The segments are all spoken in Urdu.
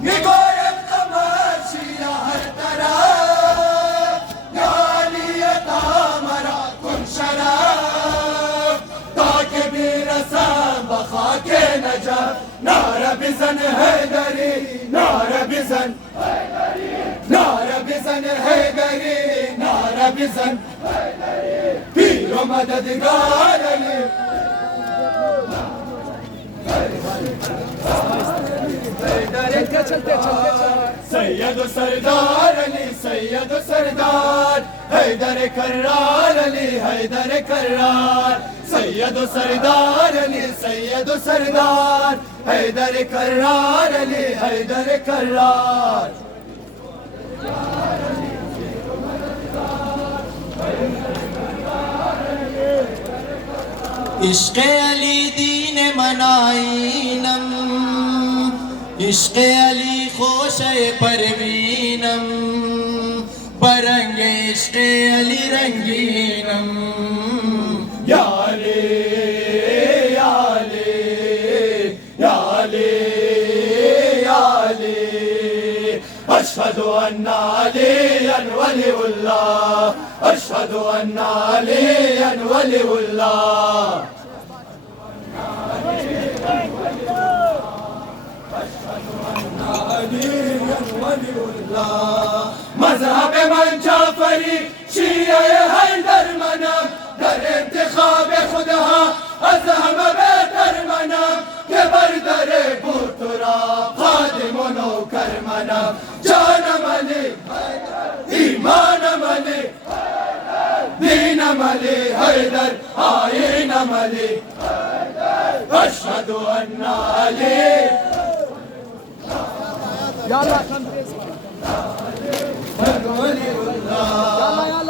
میگویم قمر شیرا هر طرف یا علی عطا مرا کن شرف تا که میرسم به خاک نجف نعره بزن حیدری نعره بزن نعره بزن حیدری نعره بزن پیر و مددگار علی سید و سردار علی سید و سردار حیدر کرار علی حیدر کرار سید و سردار علی سید و سردار حیدر کرار علی حیدر کرار عشق علی دین مناینم عشق علی خوش پروینم برنگ عشق علی رنگینم یا علی یا علی یا علی یا علی اشهد ان علیا ولی الله اشهد ان علیا ولی الله مذهب من جعفری شیعه حیدر منم در انتخاب خودها از همه بهتر منم که بر در بود تو را خادم و نوکر منم جانم علی ایمانم علی دینم علی حیدر آیینم علی اشهد ان علی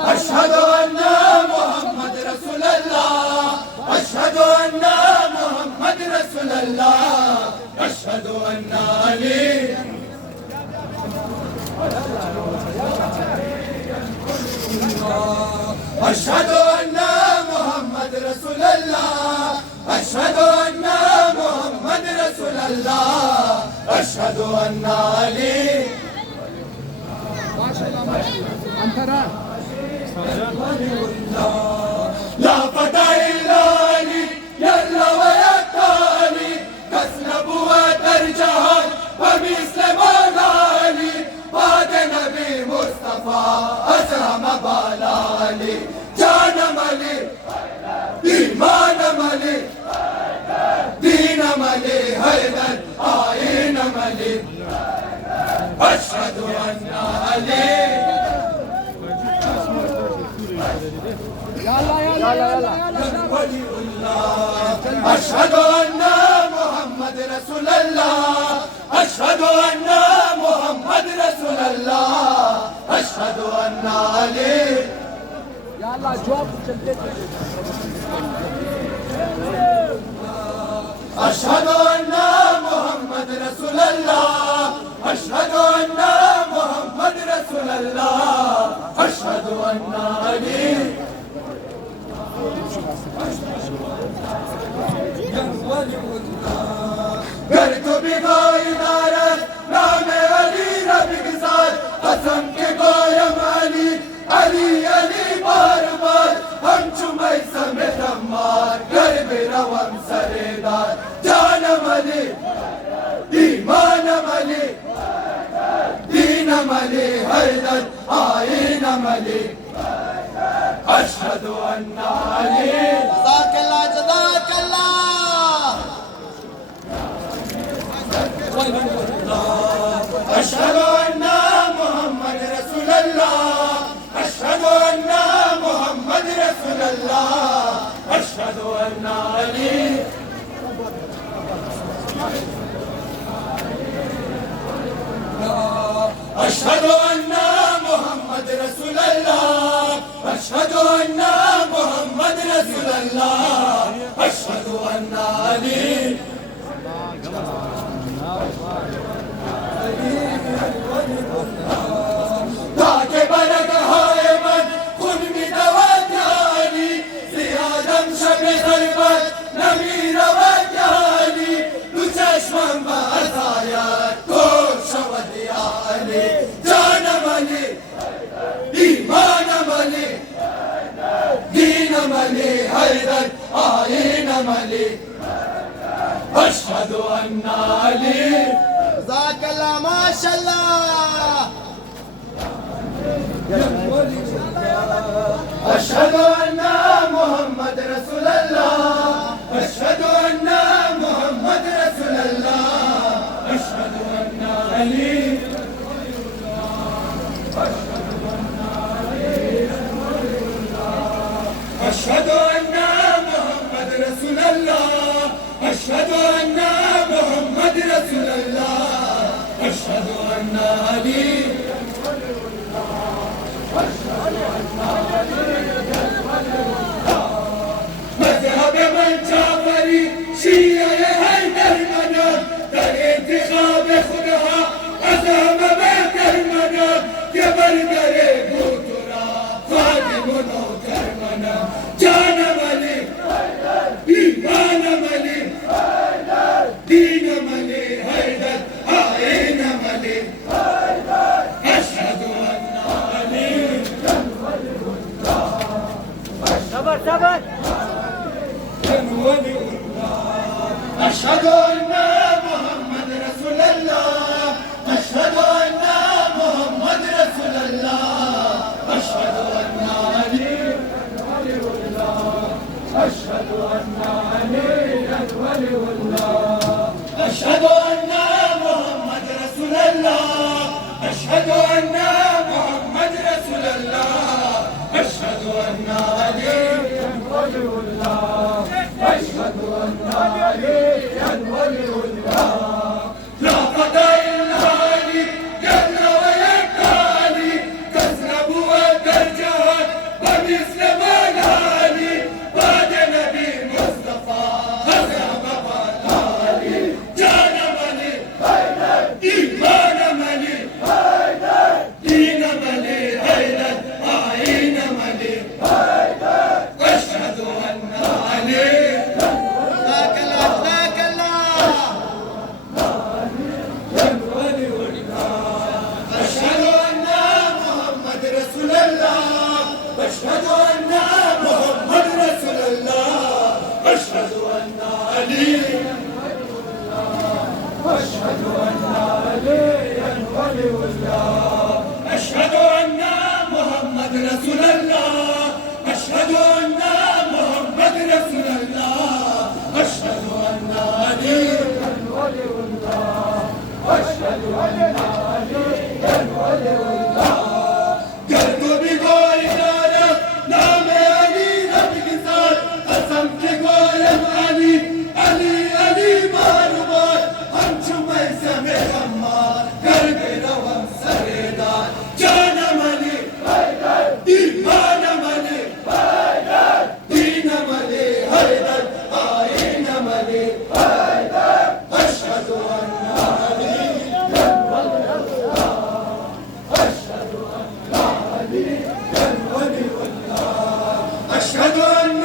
أشهد أن محمد رسول الله أشهد أن محمد رسول الله أشهد أن علي أشهد أن محمد رسول الله أشهد أن محمد رسول الله أشهد أن علي لا فتى إلا علي يلا ويتالي كسنب وترجهل ومثل مغالي بعد نبي مصطفى أسلم بالالي جان ملي إيمان ملي دين ملي هيدر آين ملي أشهد أن علي ولي الله أشهد أن محمد رسول الله أشهد أن محمد رسول الله أشهد أن علي يا الله جواب أشهد أن محمد رسول الله أشهد أن محمد رسول الله أشهد أن علي گر تو بگویی دارد نام علی را بگذار قسم که گویم علی علی علی بار بار همچو میثم تمار گر بروم سر دار جانم علی ایمانم علی دینم علی حیدر آیینم علی أشهد أن علي جزاك الله جزاك الله أشهد أن محمد رسول الله أشهد أن محمد رسول الله أشهد أن علي أشهد أن محمد رسول الله أشهد أن محمد رسول الله أشهد أن علي تاج برگهای من خون می دود یاری زیادم شب خلوت نمی ملك أشهد أن علي جزاك الله ما شاء الله. أشهد أن محمد رسول الله أشهد أن محمد رسول الله أشهد أن علي أشهد أن محمد رسول الله أشهد أن محمد رسول الله أشهد أن علي مذهب من جعفری شیعه حیدر منم در انتخاب خودها عزم بهتر منم که برگره بود را فاطم و نوکر منم جانم علی ایمانم علی دینم علی حیدر آیینم علی اشهد ان علی صبر صبر أشهد أن محمد رسول الله أشهد أن محمد رسول الله أشهد أن علي ولي الله أشهد أن عليا ولي الله أشهد أن محمد رسول الله أشهد أن محمد رسول الله أشهد أن عليا ولي الله أشهد أن عليا ولي الله لا قضاء إلا علي جل ويكالي تسلب وترجع ومثل ما علي بعد نبي مصطفى هزم علي جان ملي إيمان ملي دين ملي هيدا عين ملي أشهد أن علي جزاك الله جزاك الله. أشهد أن محمد رسول الله أشهد أن محمد رسول الله أشهد أن علي أشهد أن عليا ولي الله أشهد أن محمد رسول الله أشهد أن محمد رسول الله أشهد أن عليا ولي الله أشهد أن عليا ولي الله قلب بقول دارك نام علي نبي صار قسم كقول علي علي علي بار بار هم شمي سمي خمار قلب روم سريدار جان ملي إيمان ملي دين ملي هيدر آين ملي أشهد أن علي أشهد أن علي ولي الله أشهد أن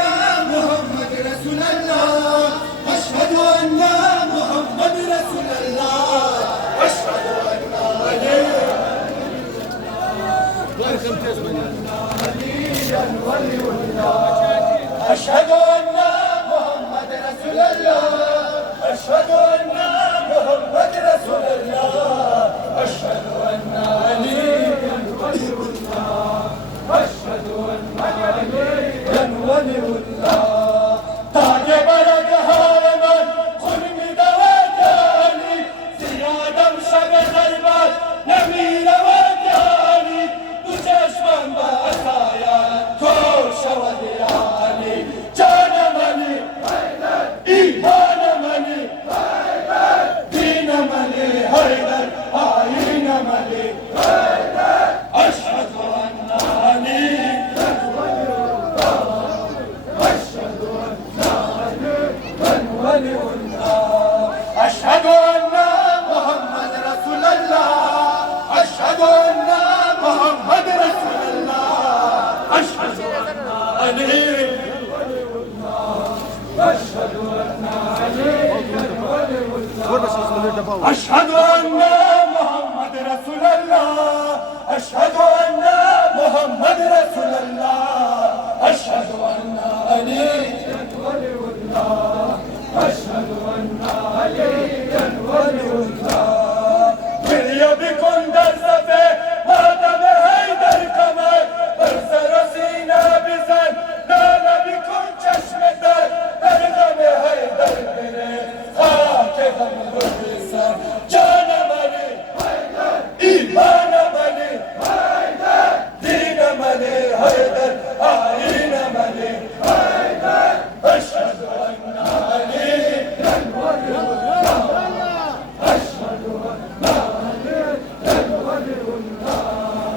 محمد رسول الله أشهد أن محمد رسول الله أشهد أن علي ولي الله أشهد أن محمد رسول الله أشهد أن محمد رسول الله أشهد أن عليا ولي الله أشهد أن عليا ولي الله تاج برق هارمان خرم دواتاني زيادم شب خربات نمير واتاني دو چشمم با عصایا توش ودیانی جان منی ایمان منی دین منی حیدر آیین منی أشهد أن علي أشهد أن علي ولي الله أشهد أن محمد رسول الله أشهد أن محمد رسول الله أشهد أن علي أشهد أن علي ولي الله أشهد أن محمد رسول الله أشهد أن محمد رسول الله أشهد أن علي ولي الله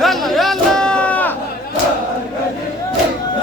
يلا يلا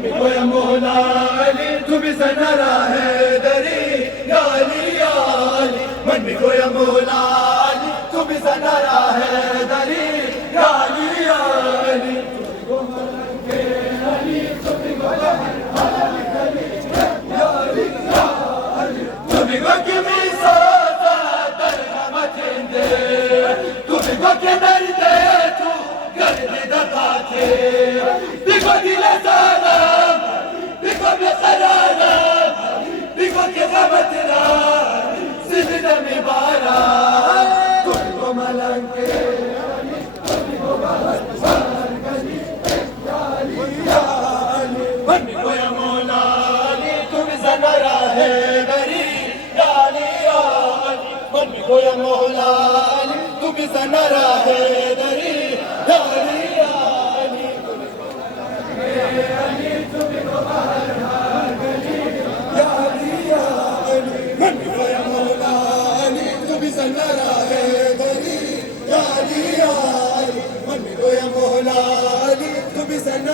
من يا مولا علي تبزنا هيدري يا علي يا علي من يا مولا علي تبزنا هيدري يا علي يا علي يا مولا علي تبزنا هيدري يا علي يا علي يا علي يا علي من يا مولا علي تبزنا هيدري يا علي يا علي من يا مولا علي تبزنا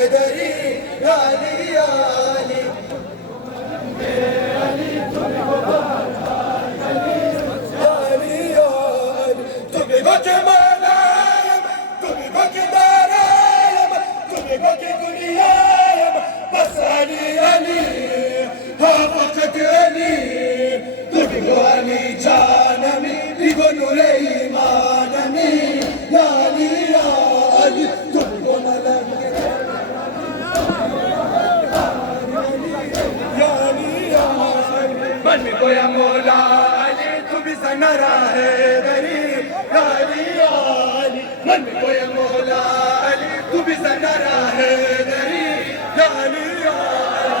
هيدري يا علي يا علي يا مولا علي تبزنا هيدري يا علي يا علي من يا مولا علي تبزنا هيدري يا علي يا علي